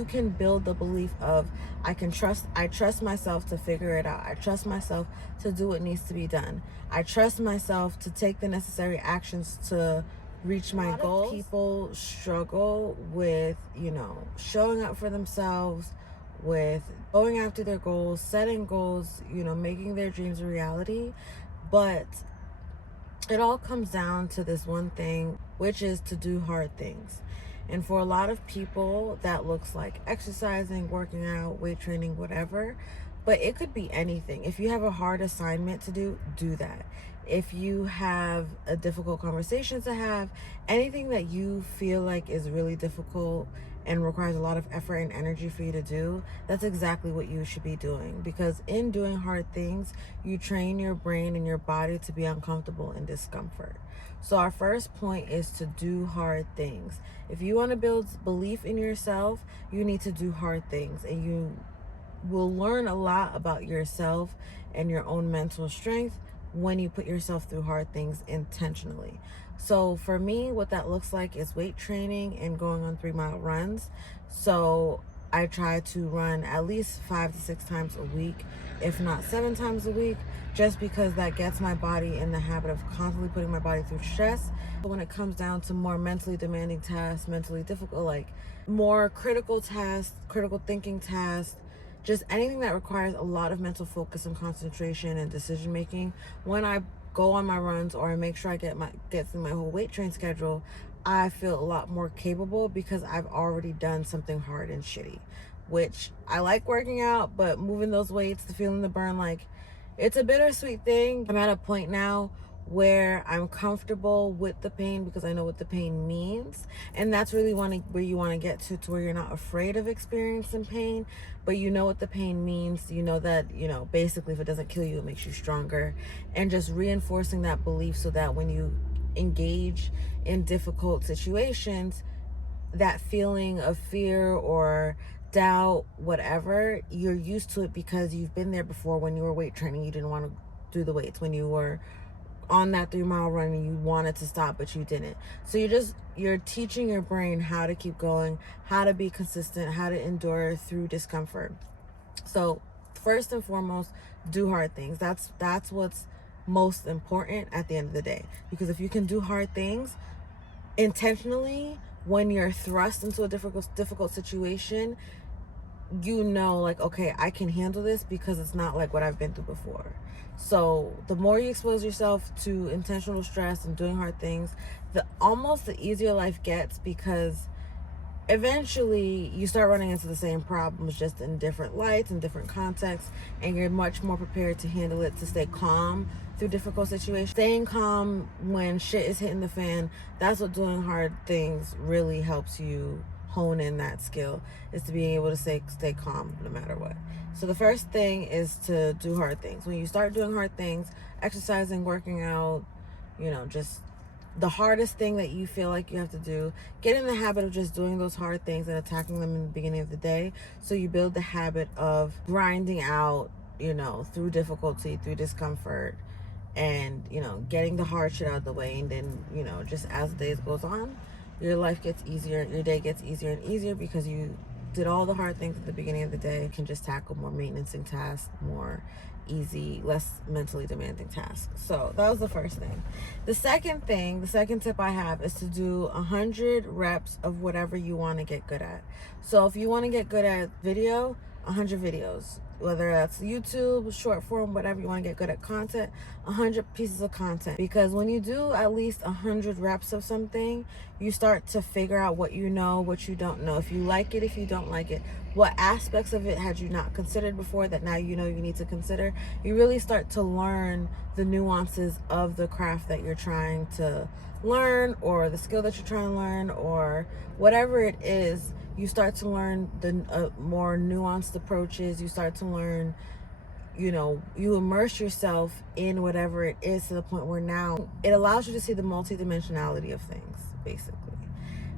you can build the belief of I trust myself to figure it out. I trust myself to do what needs to be done. I trust myself to take the necessary actions to reach my goals. A lot of people struggle with, showing up for themselves, with going after their goals, setting goals, making their dreams a reality. But it all comes down to this one thing, which is to do hard things. And for a lot of people, that looks like exercising, working out, weight training, whatever. But it could be anything. If you have a hard assignment to do that. If you have a difficult conversation to have, anything that you feel like is really difficult and requires a lot of effort and energy for you to do, that's exactly what you should be doing. Because in doing hard things, you train your brain and your body to be uncomfortable in discomfort. So our first point is to do hard things. If you want to build belief in yourself, you need to do hard things, and you will learn a lot about yourself and your own mental strength when you put yourself through hard things intentionally. So for me, what that looks like is weight training and going on 3-mile runs. So I try to run at least 5 to 6 times a week, if not 7 times a week, just because that gets my body in the habit of constantly putting my body through stress. But when it comes down to more mentally demanding tasks, mentally difficult, like more critical tasks, critical thinking tasks, just anything that requires a lot of mental focus and concentration and decision making, when I go on my runs or I make sure I get through my whole weight train schedule, I feel a lot more capable because I've already done something hard and shitty. Which I like working out, but moving those weights, the feeling the burn, like, it's a bittersweet thing. I'm at a point now where I'm comfortable with the pain because I know what the pain means. And that's really where you want to get to where you're not afraid of experiencing pain, but you know what the pain means. You know that, basically if it doesn't kill you, it makes you stronger. And just reinforcing that belief so that when you engage in difficult situations, that feeling of fear or doubt, whatever, you're used to it because you've been there before. When you were weight training, you didn't want to do the weights. When you were on that 3-mile run and you wanted to stop but you didn't. So you're teaching your brain how to keep going, how to be consistent, how to endure through discomfort. So first and foremost, do hard things. That's what's most important at the end of the day, because if you can do hard things intentionally when you're thrust into a difficult situation, like, okay, I can handle this because it's not like what I've been through before. So the more you expose yourself to intentional stress and doing hard things, the easier life gets, because eventually you start running into the same problems, just in different lights and different contexts, and you're much more prepared to handle it, to stay calm through difficult situations. Staying calm when shit is hitting the fan, that's what doing hard things really helps you hone in. That skill is to being able to stay calm no matter what. So the first thing is to do hard things. When you start doing hard things, exercising, working out, just the hardest thing that you feel like you have to do, get in the habit of just doing those hard things and attacking them in the beginning of the day. So you build the habit of grinding out, through difficulty, through discomfort, and, getting the hard shit out of the way. And then, just as the days goes on, your life gets easier, your day gets easier and easier because you did all the hard things at the beginning of the day. You can just tackle more maintenancing tasks, more easy, less mentally demanding tasks. So that was the first thing. The second tip I have is to do 100 reps of whatever you want to get good at. So if you want to get good at video, 100 videos, whether that's YouTube, short form, whatever you want to get good at content, 100 pieces of content. Because when you do at least 100 reps of something, you start to figure out what you know, what you don't know, if you like it, if you don't like it, what aspects of it had you not considered before that now you need to consider. You really start to learn the nuances of the craft that you're trying to learn, or the skill that you're trying to learn, or whatever it is. You start to learn the more nuanced approaches. You start to learn, you immerse yourself in whatever it is to the point where now it allows you to see the multidimensionality of things, basically.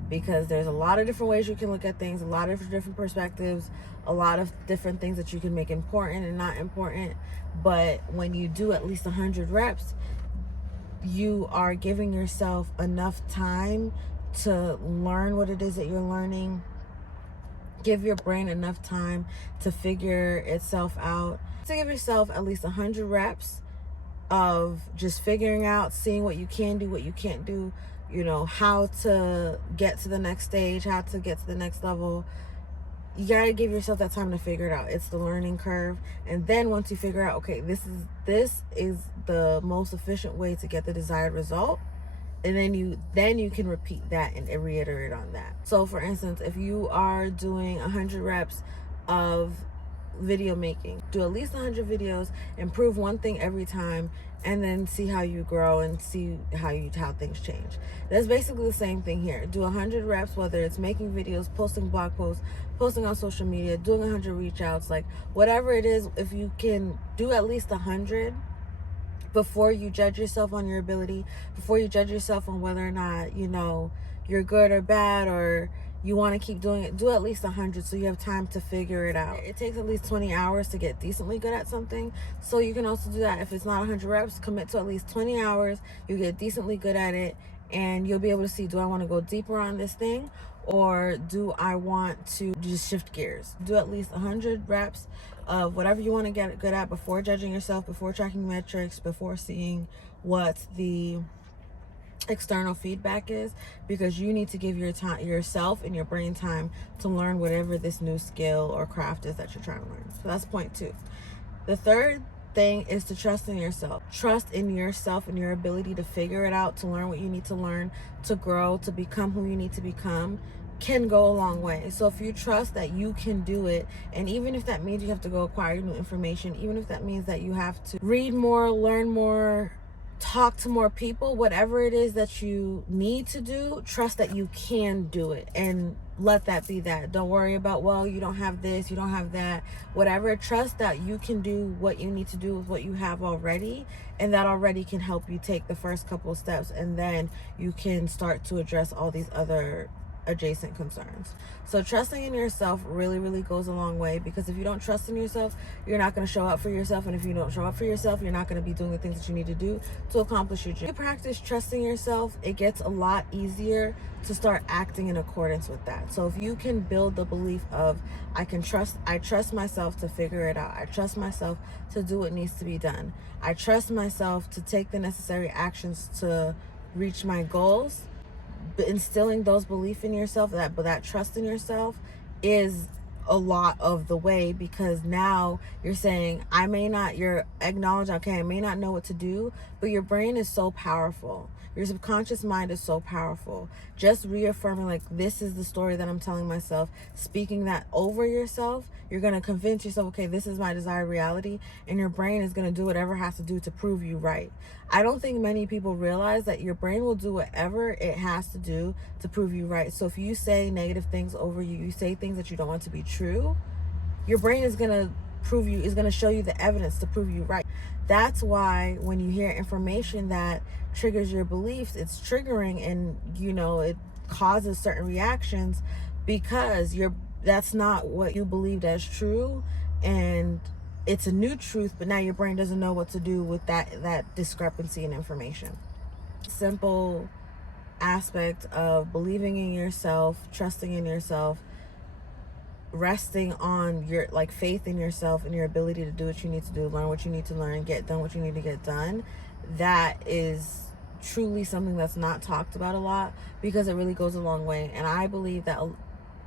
Because there's a lot of different ways you can look at things, a lot of different perspectives, a lot of different things that you can make important and not important. But when you do at least 100 reps, you are giving yourself enough time to learn what it is that you're learning, Give your brain enough time to figure itself out. To give yourself at least 100 reps of just figuring out, seeing what you can do, what you can't do, you know, how to get to the next stage, how to get to the next level. You got to give yourself that time to figure it out. It's the learning curve. And then once you figure out, okay, this is the most efficient way to get the desired result, and then you can repeat that and reiterate on that. So for instance, if you are doing 100 reps of video making, do at least 100 videos, improve one thing every time, and then see how you grow and see how things change. That's basically the same thing here. Do 100 reps, whether it's making videos, posting blog posts, posting on social media, doing 100 reach outs, like whatever it is. If you can do at least 100 before you judge yourself on your ability, before you judge yourself on whether or not, you know, you're good or bad, or you want to keep doing it, do at least 100 so you have time to figure it out. It takes at least 20 hours to get decently good at something. So you can also do that. If it's not 100 reps, commit to at least 20 hours. You get decently good at it, and you'll be able to see, do I want to go deeper on this thing, or do I want to just shift gears? Do at least 100 reps of whatever you want to get good at before judging yourself, before tracking metrics, before seeing what the external feedback is, because you need to give yourself and your brain time to learn whatever this new skill or craft is that you're trying to learn. So that's point 2. The third thing is to trust in yourself. Trust in yourself and your ability to figure it out, to learn what you need to learn, to grow, to become who you need to become, can go a long way. So if you trust that you can do it, and even if that means you have to go acquire new information, even if that means that you have to read more, learn more, talk to more people, whatever it is that you need to do, trust that you can do it, and let that be that. Don't worry about, well, you don't have this, you don't have that, whatever. Trust that you can do what you need to do with what you have already, and that already can help you take the first couple of steps, and then you can start to address all these other adjacent concerns. So trusting in yourself really, really goes a long way, because if you don't trust in yourself, you're not going to show up for yourself, and if you don't show up for yourself, you're not going to be doing the things that you need to do to accomplish your dream. If you practice trusting yourself, it gets a lot easier to start acting in accordance with that. So if you can build the belief of, I trust myself to figure it out, I trust myself to do what needs to be done, I trust myself to take the necessary actions to reach my goals, but instilling those belief in yourself, that trust in yourself, is a lot of the way, because now you're saying, you're acknowledging, okay, I may not know what to do, but your brain is so powerful. Your subconscious mind is so powerful. Just reaffirming, like, this is the story that I'm telling myself, speaking that over yourself, you're going to convince yourself, okay, this is my desired reality, and your brain is going to do whatever it has to do to prove you right. I don't think many people realize that your brain will do whatever it has to do to prove you right. So if you say negative things over you, you say things that you don't want to be true, your brain is going to show you the evidence to prove you right. That's why when you hear information that triggers your beliefs, it's triggering, and you know, it causes certain reactions, because that's not what you believed as true, and it's a new truth, but now your brain doesn't know what to do with that discrepancy in information. Simple aspect of believing in yourself, trusting in yourself, resting on your faith in yourself and your ability to do what you need to do, learn what you need to learn, get done what you need to get done. That is truly something that's not talked about a lot, because it really goes a long way. And I believe that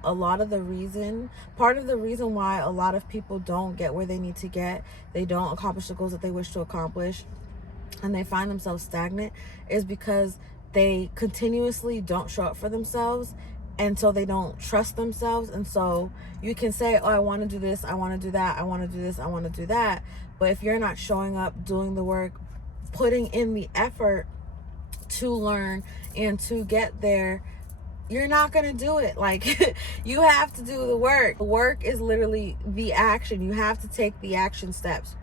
part of the reason why a lot of people don't get where they need to get, they don't accomplish the goals that they wish to accomplish, and they find themselves stagnant, is because they continuously don't show up for themselves, and so they don't trust themselves. And so you can say, oh, I want to do this, I want to do that, I want to do this, I want to do that, but if you're not showing up, doing the work, putting in the effort to learn and to get there, you're not going to do it. Like, you have to do the work. The work is literally the action. You have to take the action steps.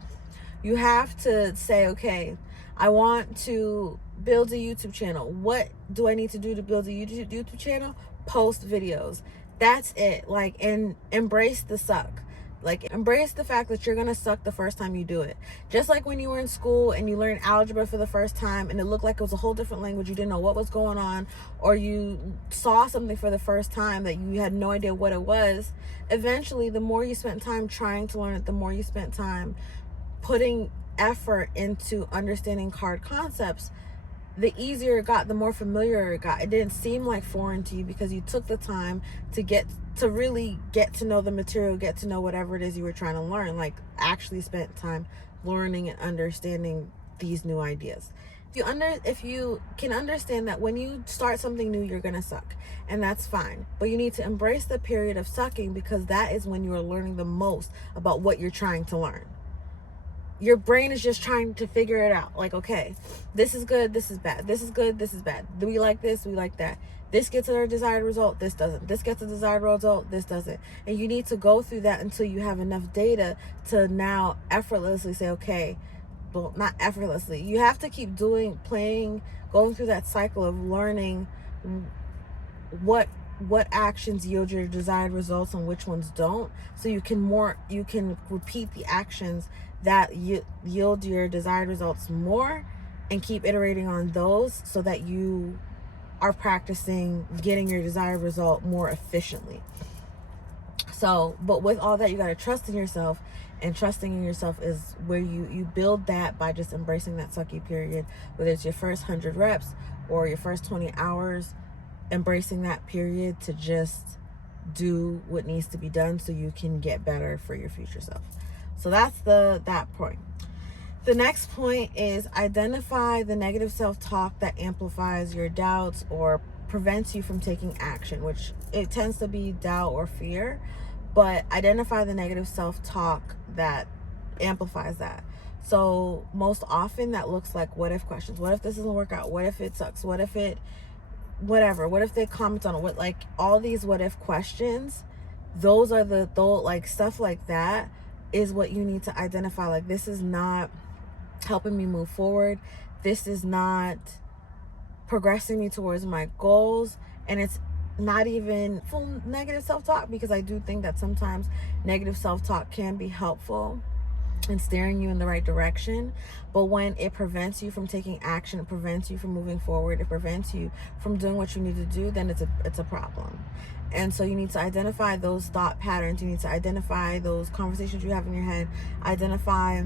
You have to say, okay, I want to build a YouTube channel. What do I need to do to build a YouTube channel? Post videos. That's it. Like, and embrace the suck. Like, embrace the fact that you're gonna suck the first time you do it. Just like when you were in school and you learned algebra for the first time and it looked like it was a whole different language, you didn't know what was going on, or you saw something for the first time that you had no idea what it was. Eventually, the more you spent time trying to learn it, the more you spent time putting effort into understanding hard concepts, the easier it got, the more familiar it got. It didn't seem like foreign to you because you took the time to really get to know the material, get to know whatever it is you were trying to learn, like actually spent time learning and understanding these new ideas. If you can understand that when you start something new, you're gonna suck, and that's fine, but you need to embrace the period of sucking, because that is when you are learning the most about what you're trying to learn. Your brain is just trying to figure it out. Like, okay, this is good, this is bad. This is good, this is bad. Do we like this? We like that. This gets a desired result, this doesn't. This gets a desired result, this doesn't. And you need to go through that until you have enough data to now effortlessly say, okay, well, not effortlessly. You have to keep going through that cycle of learning what actions yield your desired results and which ones don't, so you can repeat the actions that yield your desired results more, and keep iterating on those so that you are practicing getting your desired result more efficiently. So, but with all that, you got to trust in yourself, and trusting in yourself is where you build that by just embracing that sucky period, whether it's your first 100 reps or your first 20 hours, embracing that period to just do what needs to be done so you can get better for your future self. So that's that point. The next point is identify the negative self-talk that amplifies your doubts or prevents you from taking action, which it tends to be doubt or fear, but identify the negative self-talk that amplifies that. So most often that looks like what if questions. What if this doesn't work out? What if it sucks? What if it whatever? What if they comment on it? What, like, all these what if questions, those are like stuff like that is what you need to identify. Like, this is not helping me move forward. This is not progressing me towards my goals. And it's not even full negative self-talk, because I do think that sometimes negative self-talk can be helpful and steering you in the right direction. But when it prevents you from taking action, it prevents you from moving forward, it prevents you from doing what you need to do, then it's a problem. And so you need to identify those thought patterns. You need to identify those conversations you have in your head. Identify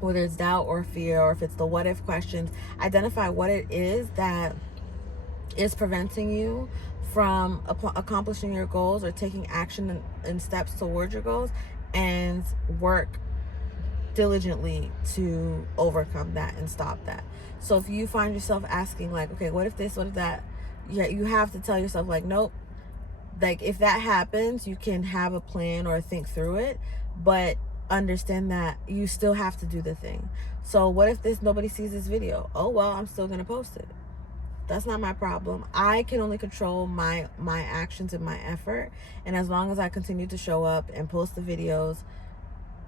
whether it's doubt or fear, or if it's the what if questions. Identify what it is that is preventing you from accomplishing your goals or taking action and steps towards your goals, and work diligently to overcome that and stop that. So if you find yourself asking, like, okay, what if this, what if that, yeah, you have to tell yourself, like, nope. Like, if that happens, you can have a plan or think through it, but understand that you still have to do the thing. So what if nobody sees this video? Oh well, I'm still gonna post it. That's not my problem. I can only control my actions and my effort, and as long as I continue to show up and post the videos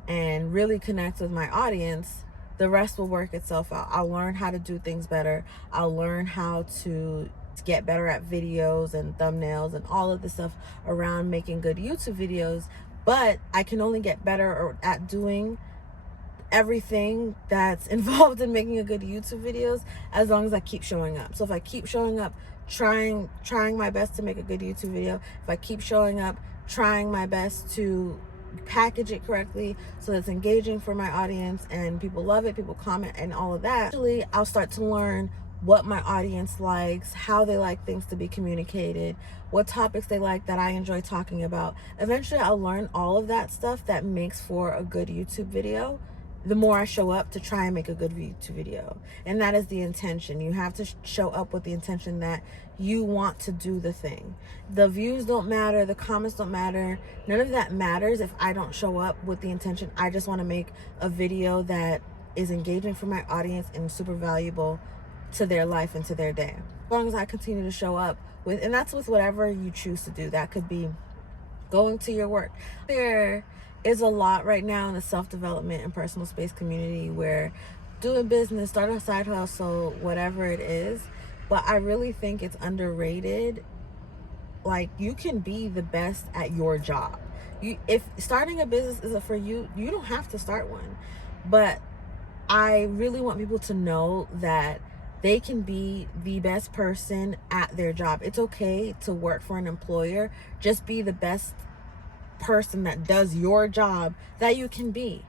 and really connect with my audience, the rest will work itself out. I'll learn how to do things better. I'll learn how to get better at videos and thumbnails and all of the stuff around making good YouTube videos. But I can only get better at doing everything that's involved in making a good YouTube videos as long as I keep showing up. So if I keep showing up, trying my best to make a good YouTube video, if I keep showing up, trying my best to package it correctly so that it's engaging for my audience and people love it, people comment and all of that, actually I'll start to learn what my audience likes, how they like things to be communicated, what topics they like that I enjoy talking about. Eventually I'll learn all of that stuff that makes for a good YouTube video the more I show up to try and make a good YouTube video. And that is the intention. You have to show up with the intention that you want to do the thing. The views don't matter, the comments don't matter, none of that matters if I don't show up with the intention. I just want to make a video that is engaging for my audience and super valuable to their life and to their day. As long as I continue to show up with, and that's with whatever you choose to do. That could be going to your work. There is a lot right now in the self-development and personal space community where doing business, start a side hustle, whatever it is. But I really think it's underrated. Like, you can be the best at your job. If starting a business isn't for you, you don't have to start one. But I really want people to know that they can be the best person at their job. It's okay to work for an employer. Just be the best person that does your job that you can be.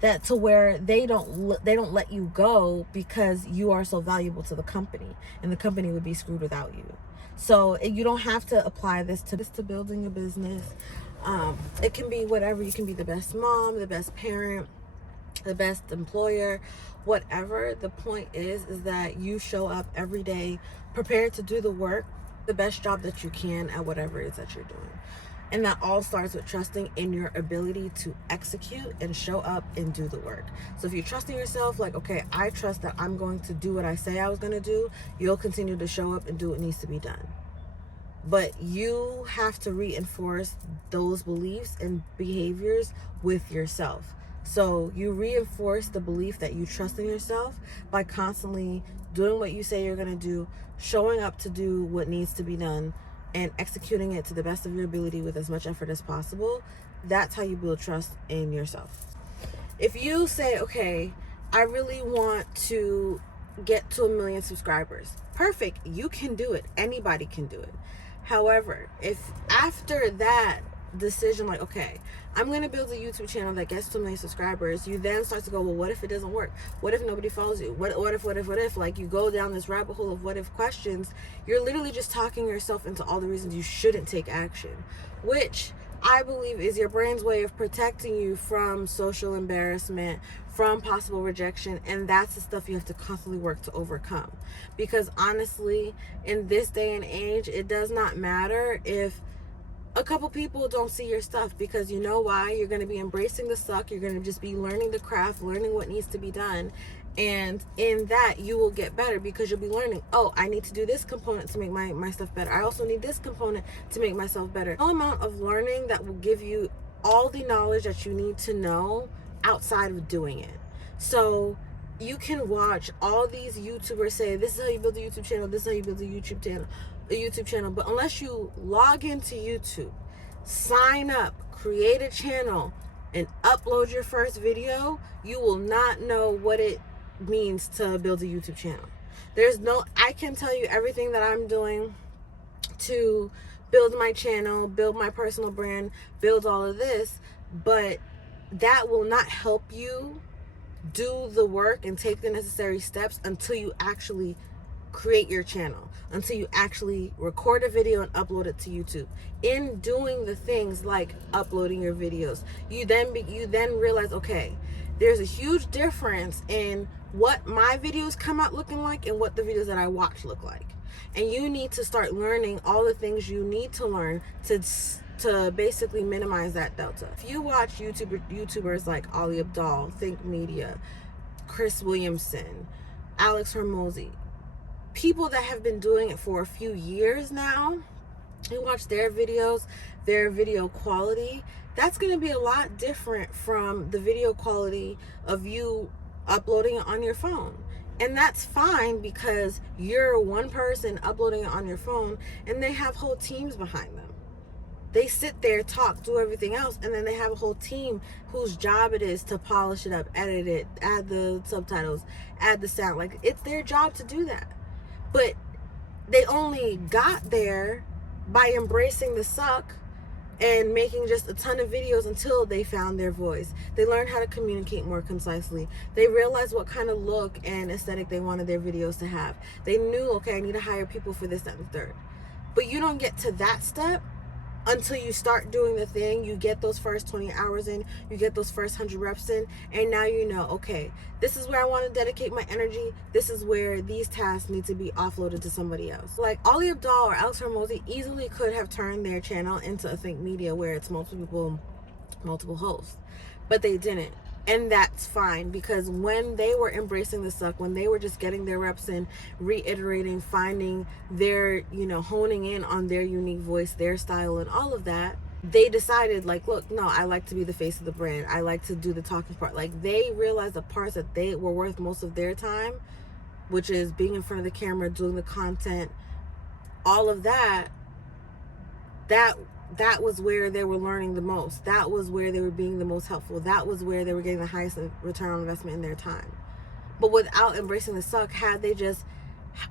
That to where they don't let you go because you are so valuable to the company, and the company would be screwed without you. So you don't have to apply this to building a business. It can be whatever. You can be the best mom, the best parent, the best employer, whatever. The point is that you show up every day prepared to do the work, the best job that you can at whatever it is that you're doing. And that all starts with trusting in your ability to execute and show up and do the work. So if you trust in yourself, like, okay, I trust that I'm going to do what I say I was going to do, you'll continue to show up and do what needs to be done. But you have to reinforce those beliefs and behaviors with yourself. So you reinforce the belief that you trust in yourself by constantly doing what you say you're going to do, showing up to do what needs to be done, and executing it to the best of your ability with as much effort as possible. That's how you build trust in yourself. If you say, okay, I really want to get to 1 million subscribers, perfect, you can do it. Anybody can do it. However, if after that decision, like, okay, I'm going to build a YouTube channel that gets to 1 million subscribers, you then start to go, well, what if it doesn't work? What if nobody follows you? What if, like, you go down this rabbit hole of what if questions, you're literally just talking yourself into all the reasons you shouldn't take action, which I believe is your brain's way of protecting you from social embarrassment, from possible rejection, and that's the stuff you have to constantly work to overcome. Because honestly, in this day and age, it does not matter if a couple people don't see your stuff, because you know why? You're going to be embracing the suck. You're going to just be learning the craft, learning what needs to be done. And in that, you will get better because you'll be learning, oh, I need to do this component to make my stuff better. I also need this component to make myself better. No amount of learning that will give you all the knowledge that you need to know outside of doing it. So you can watch all these YouTubers say, this is how you build a YouTube channel, this is how you build a YouTube channel, but unless you log into YouTube, sign up, create a channel, and upload your first video, you will not know what it means to build a YouTube channel. I can tell you everything that I'm doing to build my channel, build my personal brand, build all of this, but that will not help you do the work and take the necessary steps until you actually create your channel, until you actually record a video and upload it to YouTube. In doing the things like uploading your videos, you then realize, okay, there's a huge difference in what my videos come out looking like and what the videos that I watch look like. And you need to start learning all the things you need to learn to basically minimize that delta. If you watch YouTubers like Ali Abdaal, Think Media, Chris Williamson, Alex Hormozi, people that have been doing it for a few years now, you watch their videos, their video quality, that's going to be a lot different from the video quality of you uploading it on your phone. And that's fine because you're one person uploading it on your phone and they have whole teams behind them. They sit there, talk, do everything else, and then they have a whole team whose job it is to polish it up, edit it, add the subtitles, add the sound. Like, it's their job to do that. But they only got there by embracing the suck and making just a ton of videos until they found their voice. They learned how to communicate more concisely. They realized what kind of look and aesthetic they wanted their videos to have. They knew, okay, I need to hire people for this, that, and the third. But you don't get to that step until you start doing the thing. You get those first 20 hours in, you get those first 100 reps in, and now you know, okay, this is where I want to dedicate my energy. This is where these tasks need to be offloaded to somebody else. Like Ali Abdaal or Alex Hormozi easily could have turned their channel into a Think Media where it's multiple people, multiple hosts, but they didn't. And that's fine, because when they were embracing the suck, when they were just getting their reps in, reiterating, finding their, honing in on their unique voice, their style, and all of that, they decided, like, look, no, I like to be the face of the brand. I like to do the talking part. Like, they realized the parts that they were worth most of their time, which is being in front of the camera, doing the content, all of that, that that was where they were learning the most. That was where they were being the most helpful. That was where they were getting the highest return on investment in their time. But without embracing the suck, had they just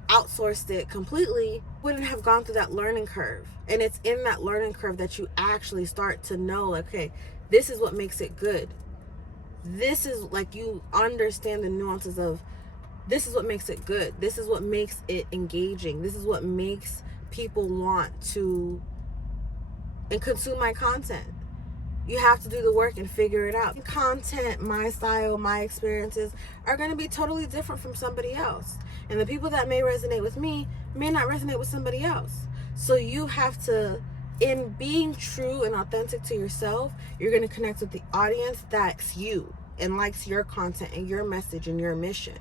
outsourced it completely, wouldn't have gone through that learning curve. And it's in that learning curve that you actually start to know, like, okay, this is what makes it good. This is, like, you understand the nuances of, this is what makes it good. This is what makes it engaging. This is what makes people want to and consume my content. You have to do the work and figure it out. Content, my style, my experiences are going to be totally different from somebody else. And the people that may resonate with me may not resonate with somebody else. So you have to, in being true and authentic to yourself, you're going to connect with the audience that's you and likes your content and your message and your mission.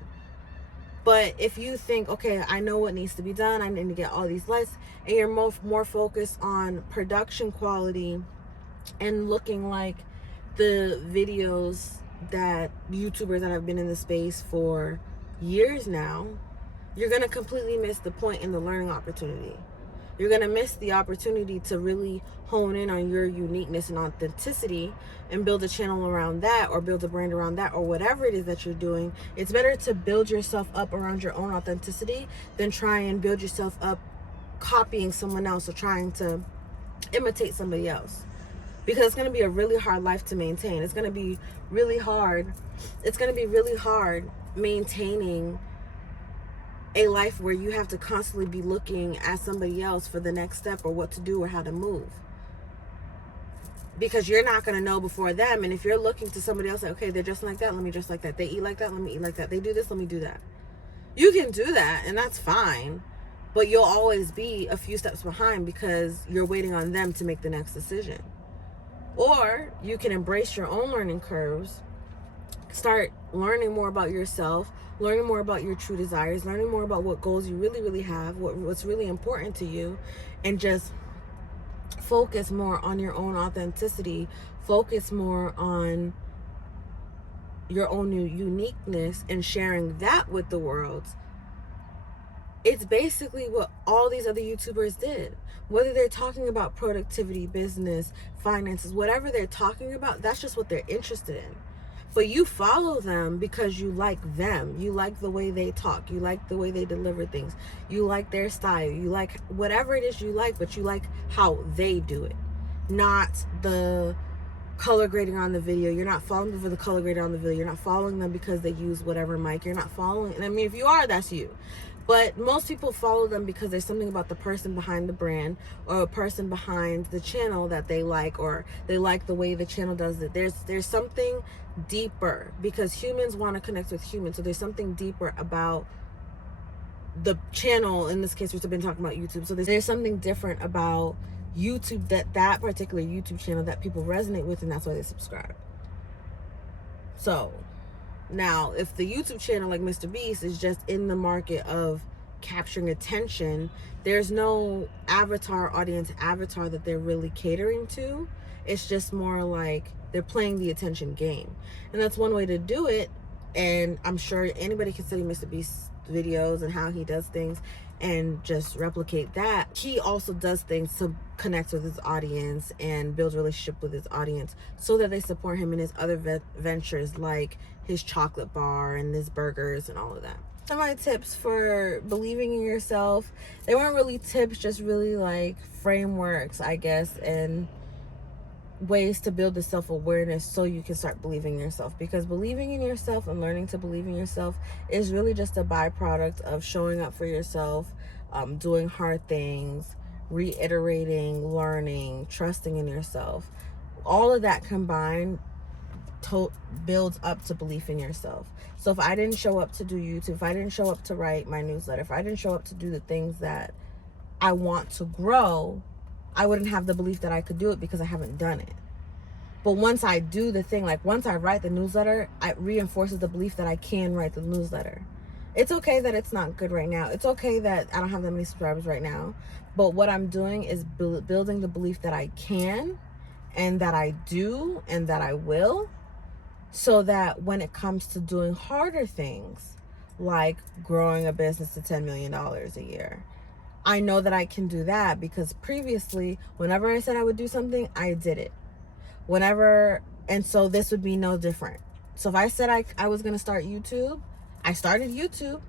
But if you think, okay, I know what needs to be done, I need to get all these likes, and you're more focused on production quality and looking like the videos that YouTubers that have been in the space for years now, you're going to completely miss the point in the learning opportunity. You're going to miss the opportunity to really hone in on your uniqueness and authenticity and build a channel around that, or build a brand around that, or whatever it is that you're doing. It's better to build yourself up around your own authenticity than try and build yourself up copying someone else or trying to imitate somebody else. Because it's going to be a really hard life to maintain. It's going to be really hard. It's going to be really hard maintaining a life where you have to constantly be looking at somebody else for the next step or what to do or how to move. Because you're not going to know before them. And if you're looking to somebody else, like, okay, they're just like that, let me just like that. They eat like that, let me eat like that. They do this, let me do that. You can do that, and that's fine. But you'll always be a few steps behind because you're waiting on them to make the next decision. Or you can embrace your own learning curves, start learning more about yourself, learning more about your true desires, learning more about what goals you really, really have, what's really important to you, and just focus more on your own authenticity, focus more on your own uniqueness and sharing that with the world. It's basically what all these other YouTubers did. Whether they're talking about productivity, business, finances, whatever they're talking about, that's just what they're interested in. But you follow them because you like them. You like the way they talk. You like the way they deliver things. You like their style. You like whatever it is you like, but you like how they do it. Not the color grading on the video. You're not following them for the color grading on the video. You're not following them because they use whatever mic. You're not following, and I mean, if you are, that's you. But most people follow them because there's something about the person behind the brand or a person behind the channel that they like, or they like the way the channel does it. There's something deeper, because humans want to connect with humans. So there's something deeper about the channel. In this case, we've been talking about YouTube. So there's something different about YouTube, that particular YouTube channel that people resonate with, and that's why they subscribe. So now, if the YouTube channel like Mr. Beast is just in the market of capturing attention, there's no audience avatar that they're really catering to. It's just more like they're playing the attention game. And that's one way to do it. And I'm sure anybody can study Mr. Beast's videos and how he does things and just replicate that. He also does things to connect with his audience and build a relationship with his audience so that they support him in his other ventures, like his chocolate bar and his burgers and all of that. Some of my tips for believing in yourself, they weren't really tips, just really like frameworks, I guess, and ways to build the self-awareness so you can start believing in yourself. Because believing in yourself and learning to believe in yourself is really just a byproduct of showing up for yourself, doing hard things, reiterating, learning, trusting in yourself. All of that combined builds up to belief in yourself. So if I didn't show up to do YouTube, if I didn't show up to write my newsletter, if I didn't show up to do the things that I want to grow, I wouldn't have the belief that I could do it because I haven't done it. But once I do the thing, like once I write the newsletter, it reinforces the belief that I can write the newsletter. It's okay that it's not good right now. It's okay that I don't have that many subscribers right now. But what I'm doing is building the belief that I can, and that I do, and that I will, so that when it comes to doing harder things, like growing a business to $10 million a year, I know that I can do that because previously, whenever I said I would do something, I did it. And so this would be no different. So if I said I was going to start YouTube, I started YouTube.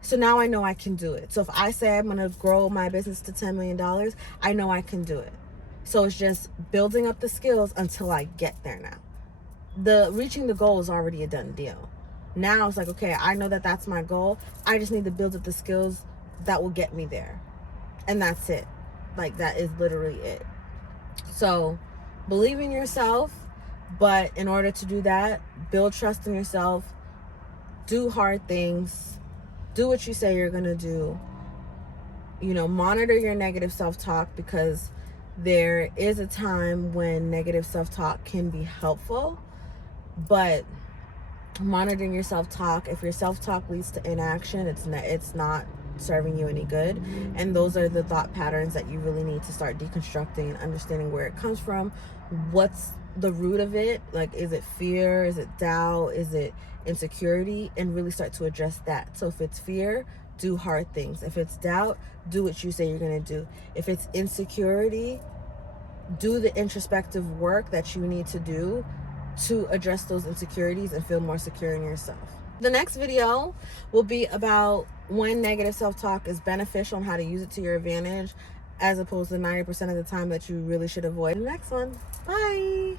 So now I know I can do it. So if I say I'm going to grow my business to $10 million, I know I can do it. So it's just building up the skills until I get there now. The reaching the goal is already a done deal. Now it's like, okay, I know that that's my goal. I just need to build up the skills that will get me there. And that's it. Like, that is literally it. So believe in yourself, but in order to do that, build trust in yourself, do hard things, do what you say you're going to do. Monitor your negative self-talk, because there is a time when negative self-talk can be helpful, but monitoring your self-talk, if your self-talk leads to inaction, it's not serving you any good. And those are the thought patterns that you really need to start deconstructing and understanding where it comes from. What's the root of it? Like, is it fear? Is it doubt? Is it insecurity? And really start to address that. So if it's fear, do hard things. If it's doubt, do what you say you're going to do. If it's insecurity, do the introspective work that you need to do to address those insecurities and feel more secure in yourself. The next video will be about when negative self-talk is beneficial and how to use it to your advantage, as opposed to 90% of the time that you really should avoid. The next one. Bye.